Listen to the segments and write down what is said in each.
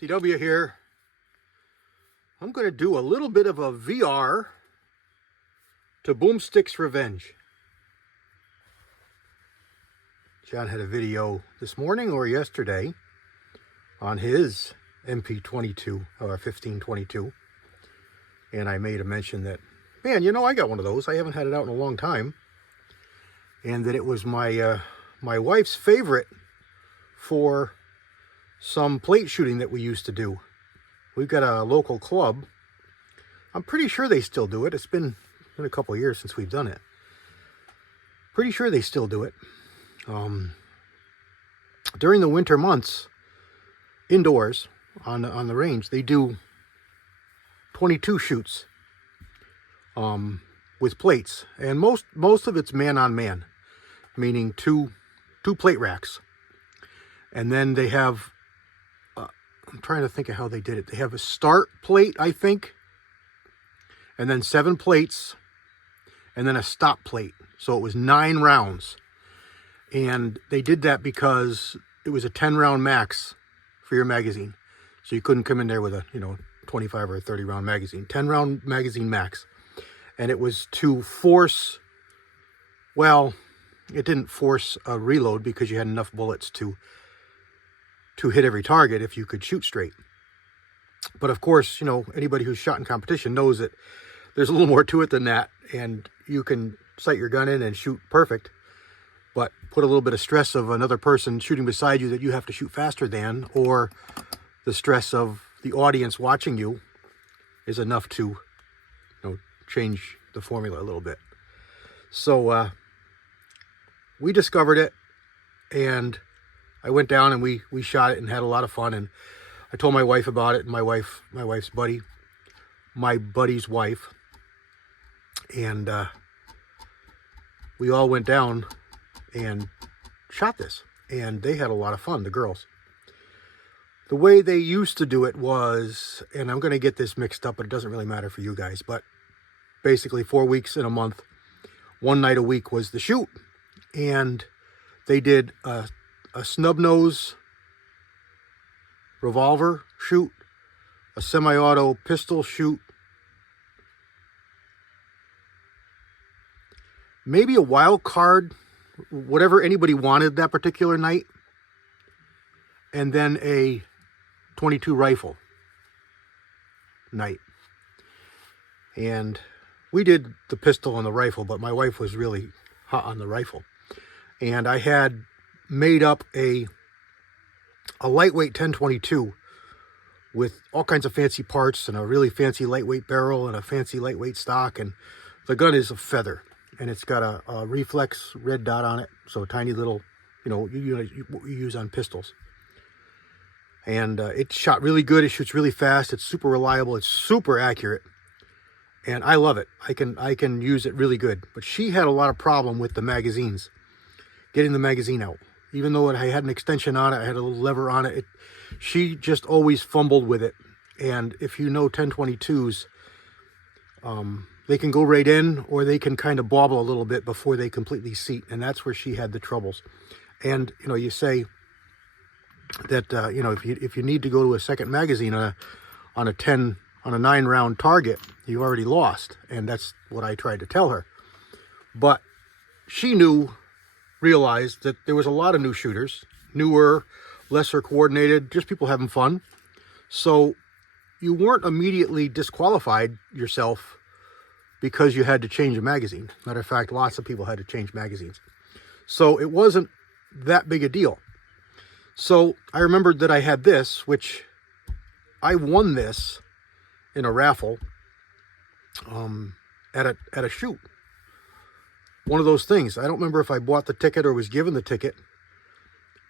CW here. I'm going to do a little bit of a VR to Boomstick's Revenge. John had a video this morning or yesterday on his MP22 or 1522, and I made a mention that, man, you know, I got one of those. I haven't had it out in a long time, and that it was my my wife's favorite for some plate shooting that we used to do. We've got a local club. I'm pretty sure they still do it. It's been a couple of years since we've done it. Pretty sure they still do it. During the winter months, indoors on the range, they do 22 shoots with plates, and most of it's man on man, meaning two plate racks, and then they have. I'm trying to think of how they did it. They have a start plate, I think, and then 7 plates, and then a stop plate. So it was 9 rounds. And they did that because it was a 10-round max for your magazine. So you couldn't come in there with a, 25 or 30-round magazine. 10-round magazine max. And it was to force, well, it didn't force a reload because you had enough bullets to hit every target if you could shoot straight. But of course, anybody who's shot in competition knows that there's a little more to it than that, and you can sight your gun in and shoot perfect, but put a little bit of stress of another person shooting beside you that you have to shoot faster than, or the stress of the audience watching you is enough to, change the formula a little bit. So we discovered it, and I went down and we shot it and had a lot of fun, and I told my wife about it, and my wife's buddy, my buddy's wife, and we all went down and shot this, and they had a lot of fun, the girls. The way they used to do it was, and I'm going to get this mixed up, but it doesn't really matter for you guys, but basically 4 weeks in a month, 1 night a week was the shoot, and they did a snub nose revolver shoot, a semi-auto pistol shoot, maybe a wild card, whatever anybody wanted that particular night, and then a 22 rifle night. And we did the pistol and the rifle, but my wife was really hot on the rifle. And I had made up a lightweight 1022 with all kinds of fancy parts and a really fancy lightweight barrel and a fancy lightweight stock, and the gun is a feather, and it's got a reflex red dot on it, so a tiny little, what you use on pistols. And it shot really good. It shoots really fast. It's super reliable. It's super accurate, and I love it. I can use it really good. But she had a lot of problem with the magazines, getting the magazine out. Even though I had an extension on it, I had a little lever on it, she just always fumbled with it. And if you know 1022s, they can go right in, or they can kind of bobble a little bit before they completely seat, and that's where she had the troubles. And you say that if you need to go to a second magazine on a 9-round target, you already lost, and that's what I tried to tell her. But she realized that there was a lot of new shooters, newer, lesser coordinated, just people having fun. So you weren't immediately disqualified yourself because you had to change a magazine. Matter of fact, lots of people had to change magazines. So it wasn't that big a deal. So I remembered that I had this, which I won this in a raffle at a shoot. One of those things. I don't remember if I bought the ticket or was given the ticket,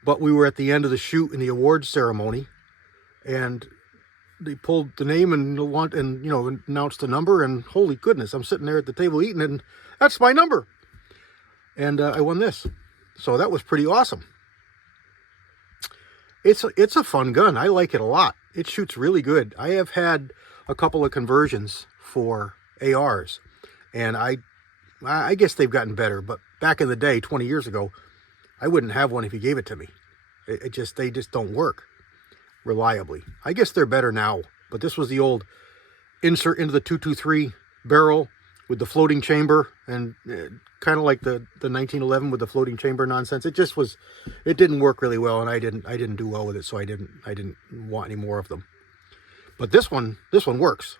but we were at the end of the shoot in the awards ceremony, and they pulled the name and announced the number, and holy goodness, I'm sitting there at the table eating, and that's my number. And I won this. So that was pretty awesome. It's a fun gun. I like it a lot. It shoots really good. I have had a couple of conversions for ARs, and I guess they've gotten better, but back in the day, 20 years ago, I wouldn't have one if you gave it to me. They just don't work. reliably. I guess they're better now, but this was the old insert into the 223 barrel with the floating chamber, and kind of like the 1911 with the floating chamber nonsense. It just was, it didn't work really well, and I didn't do well with it, so I didn't want any more of them. But this one works.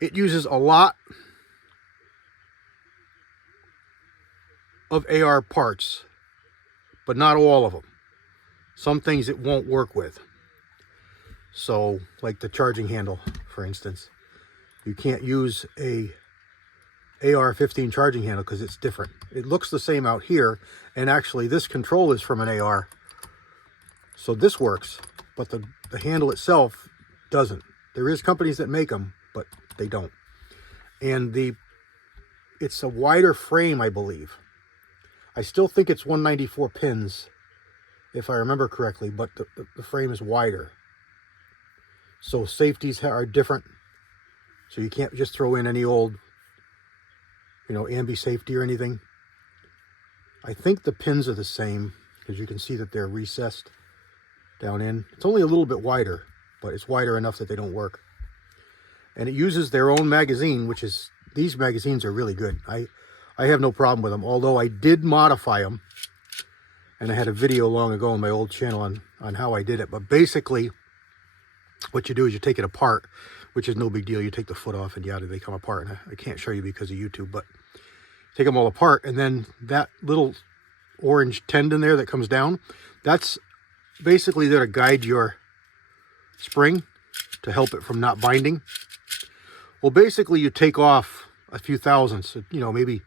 It uses a lot of AR parts, but not all of them. Some things it won't work with. So, like the charging handle, for instance. You can't use a AR-15 charging handle because it's different. It looks the same out here, and actually this control is from an AR. So this works, but the handle itself doesn't. There is companies that make them, but they don't. And it's a wider frame, I believe. I still think it's 194 pins, if I remember correctly, but the frame is wider. So safeties are different. So you can't just throw in any old, ambi safety or anything. I think the pins are the same, because you can see that they're recessed down in. It's only a little bit wider, but it's wider enough that they don't work. And it uses their own magazine, which is, these magazines are really good. I have no problem with them, although I did modify them. And I had a video long ago on my old channel on how I did it. But basically, what you do is you take it apart, which is no big deal. You take the foot off and they come apart. And I can't show you because of YouTube, but take them all apart. And then that little orange tendon there that comes down, that's basically there to guide your spring to help it from not binding. Well, basically you take off a few thousandths, maybe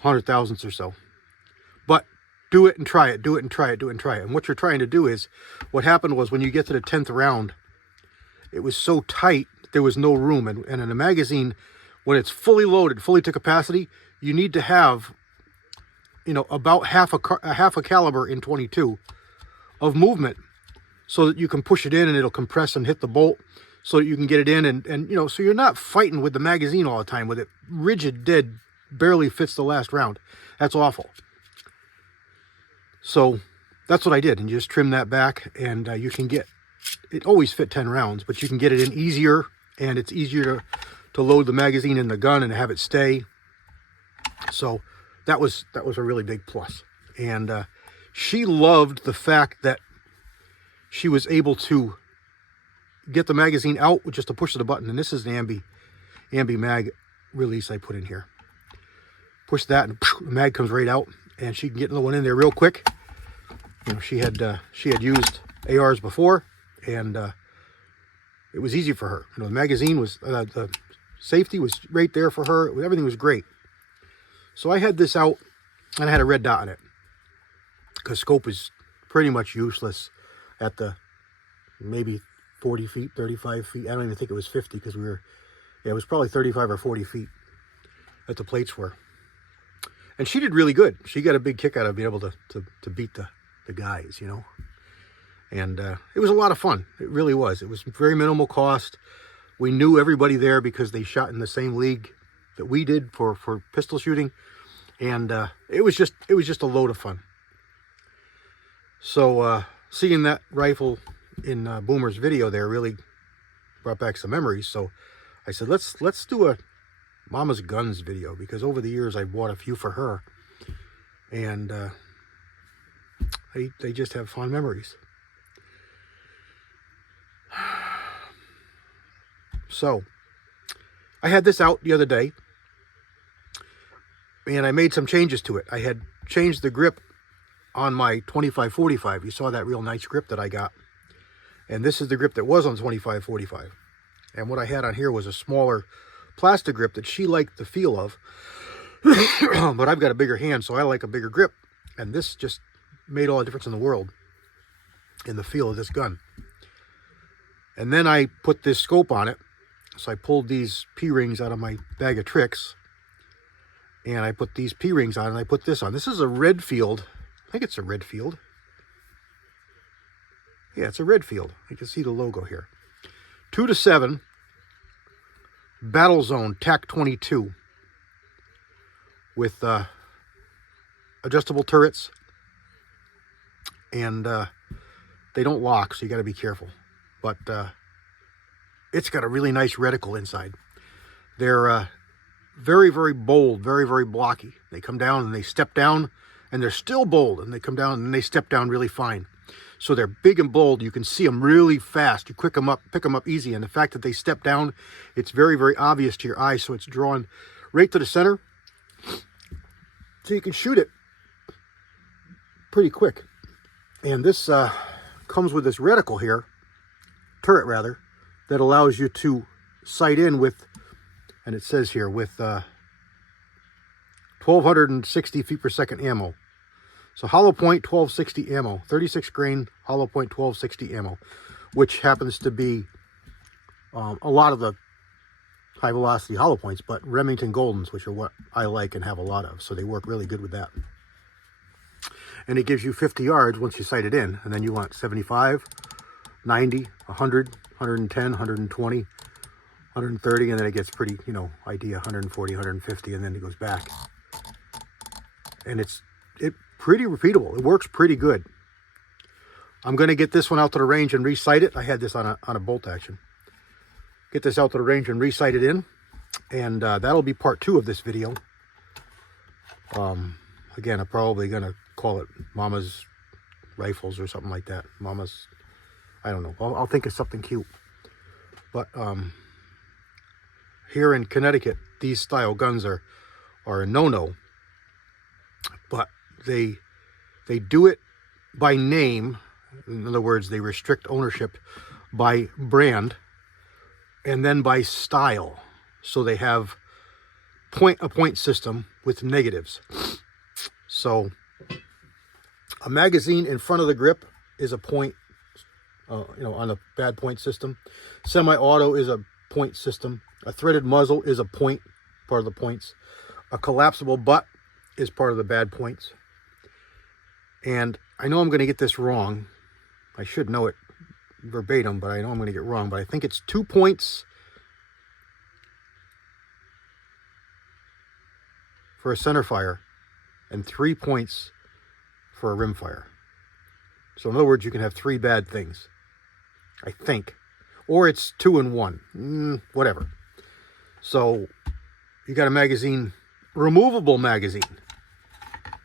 100 thousandths or so. But do it and try it, do it and try it, do it and try it. And what you're trying to do is, what happened was when you get to the 10th round, it was so tight, there was no room. And in a magazine, when it's fully loaded, fully to capacity, you need to have, about half a caliber in 22 of movement, so that you can push it in and it'll compress and hit the bolt, so that you can get it in. And so you're not fighting with the magazine all the time with it rigid, dead, barely fits the last round. That's awful. So that's what I did. And you just trim that back, and you can get, it always fit 10 rounds, but you can get it in easier, and it's easier to load the magazine in the gun and have it stay. So that was a really big plus. And she loved the fact that she was able to get the magazine out with just a push of the button. And this is an ambi mag release I put in here. Push that, and the mag comes right out, and she can get the one in there real quick. She had used ARs before, and it was easy for her. The magazine was, the safety was right there for her. Everything was great. So I had this out, and I had a red dot on it, because scope is pretty much useless at the maybe 40 feet, 35 feet. I don't even think it was 50, because it was probably 35 or 40 feet that the plates were. And she did really good. She got a big kick out of being able to beat the guys, And it was a lot of fun. It really was. It was very minimal cost. We knew everybody there because they shot in the same league that we did for pistol shooting. And it was just a load of fun. So seeing that rifle in Boomer's video there really brought back some memories. So I said, let's do a Momma's GUNZZ video, because over the years I bought a few for her, and they just have fond memories. So I had this out the other day, and I made some changes to it. I had changed the grip on my 25-45. You saw that real nice grip that I got, and this is the grip that was on 25-45. And what I had on here was a smaller plastic grip that she liked the feel of, but I've got a bigger hand, so I like a bigger grip, and this just made all the difference in the world in the feel of this gun. And then I put this scope on it, so I pulled these P-rings out of my bag of tricks, and I put these P-rings on, and I put this on. This is a Redfield. I think it's a Redfield. Yeah, it's a Redfield. You can see the logo here. 2-7 Battle Zone TAC 22 with adjustable turrets, and They don't lock, so you got to be careful. But it's got a really nice reticle inside. They're very, very bold, very, very blocky. They come down and they step down, and they're still bold, and they come down and they step down really fine. So they're big and bold. You can see them really fast. You pick them up easy. And the fact that they step down, it's very, very obvious to your eye. So it's drawn right to the center. So you can shoot it pretty quick. And this comes with this reticle here, turret rather, that allows you to sight in with, and it says here, with 1,260 feet per second ammo. So hollow point 1260 ammo, 36 grain hollow point 1260 ammo, which happens to be a lot of the high velocity hollow points, but Remington Goldens, which are what I like and have a lot of. So they work really good with that. And it gives you 50 yards once you sight it in. And then you want 75, 90, 100, 110, 120, 130. And then it gets pretty, you know, idea 140, 150. And then it goes back. And it's pretty repeatable. It works pretty good. I'm going to get this one out to the range and re-sight it. I had this on a bolt action. Get this out to the range and re-sight it in. And that'll be part 2 of this video. Again, I'm probably going to call it Mama's Rifles or something like that. Mama's, I don't know. I'll think of something cute. But here in Connecticut, these style guns are a no-no. But they do it by name. In other words, they restrict ownership by brand and then by style. So they have a point system with negatives. So a magazine in front of the grip is a point, you know, on a bad point system. Semi-auto is a point system. A threaded muzzle is a point, part of the points. A collapsible butt is part of the bad points. And I know I'm going to get this wrong. I should know it verbatim, but I know I'm going to get wrong. But I think it's 2 points for a center fire and 3 points for a rim fire. So in other words, you can have 3 bad things, I think. Or it's 2 and 1, whatever. So you got a magazine, removable magazine.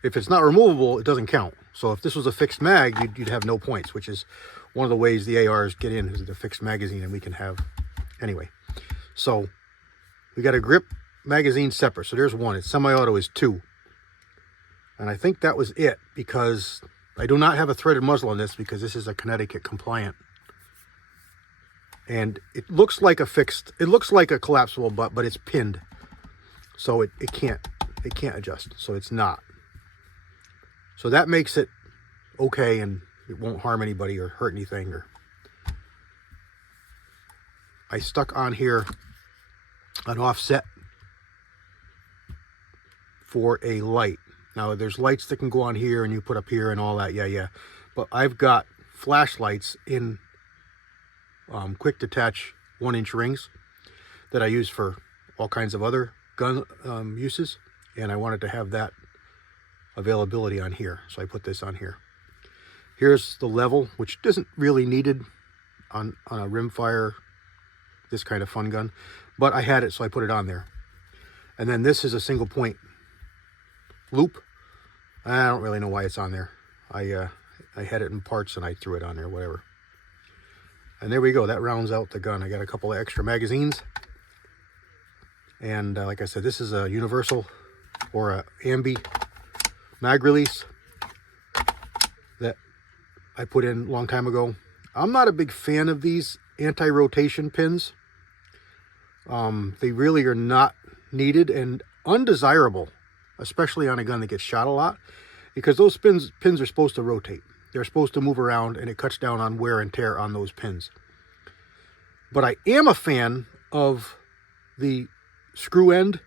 If it's not removable, it doesn't count. So if this was a fixed mag, you'd have no points, which is one of the ways the ARs get in, is the fixed magazine, and we can have, anyway. So we got a grip magazine separate. So there's 1. It's semi-auto is 2. And I think that was it, because I do not have a threaded muzzle on this, because this is a Connecticut compliant. And it looks like a collapsible butt, but it's pinned. So it can't adjust. So it's not. So that makes it okay, and it won't harm anybody or hurt anything. Or I stuck on here an offset for a light. Now there's lights that can go on here and you put up here and all that, yeah. But I've got flashlights in quick detach 1-inch rings that I use for all kinds of other gun uses, and I wanted to have that availability on here, so I put this on here. Here's the level, which isn't really needed on a rimfire, this kind of fun gun, but I had it, so I put it on there. And then this is a single point loop. I don't really know why it's on there. I had it in parts and I threw it on there, whatever. And there we go. That rounds out the gun. I got a couple of extra magazines. And like I said, this is a universal or a ambi mag release that I put in a long time ago. I'm not a big fan of these anti-rotation pins. They really are not needed and undesirable, especially on a gun that gets shot a lot, because those pins are supposed to rotate. They're supposed to move around, and it cuts down on wear and tear on those pins. But I am a fan of the screw end.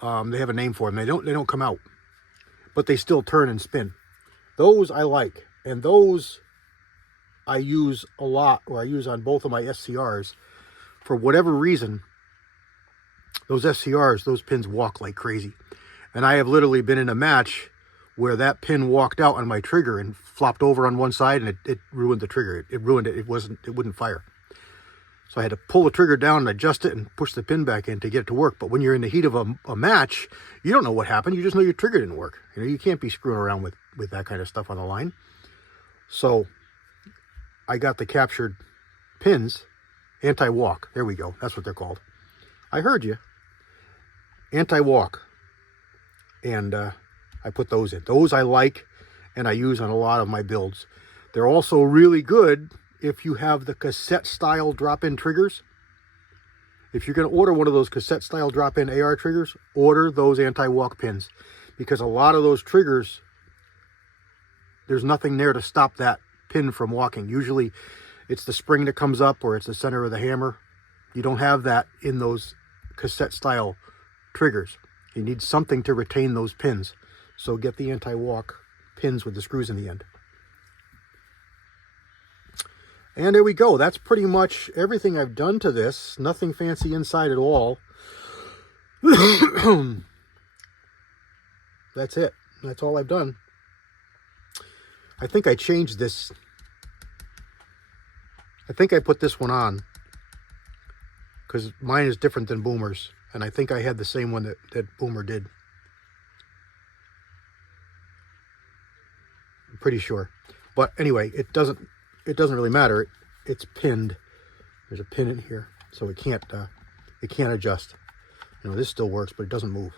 They have a name for them. They don't come out, but they still turn and spin. Those I like, and those I use a lot, or I use on both of my SCRs. For whatever reason, those SCRs, those pins walk like crazy. And I have literally been in a match where that pin walked out on my trigger and flopped over on one side, and it ruined the trigger. It ruined it. It wouldn't fire. So I had to pull the trigger down and adjust it and push the pin back in to get it to work. But when you're in the heat of a match, you don't know what happened. You just know your trigger didn't work. You know, you can't be screwing around with that kind of stuff on the line. So I got the captured pins, anti-walk. There we go. That's what they're called. I heard you. Anti-walk. And I put those in. Those I like, and I use on a lot of my builds. They're also really good if you have the cassette style drop-in triggers. If you're going to order one of those cassette style drop-in AR triggers, order those anti-walk pins, because a lot of those triggers, there's nothing there to stop that pin from walking. Usually it's the spring that comes up, or it's the center of the hammer. You don't have that in those cassette style triggers. You need something to retain those pins. So get the anti-walk pins with the screws in the end. And there we go. That's pretty much everything I've done to this. Nothing fancy inside at all. That's it. That's all I've done. I think I changed this. I think I put this one on because mine is different than Boomer's. And I think I had the same one that Boomer did. I'm pretty sure. But anyway, it doesn't really matter. It's pinned. There's a pin in here, so it can't adjust. You know, this still works, but it doesn't move.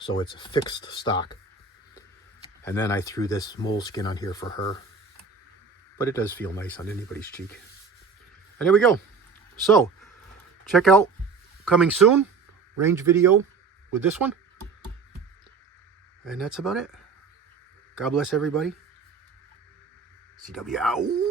So it's a fixed stock. And then I threw this moleskin on here for her. But it does feel nice on anybody's cheek. And there we go. So check out coming soon range video with this one. And that's about it. God bless everybody. CW out.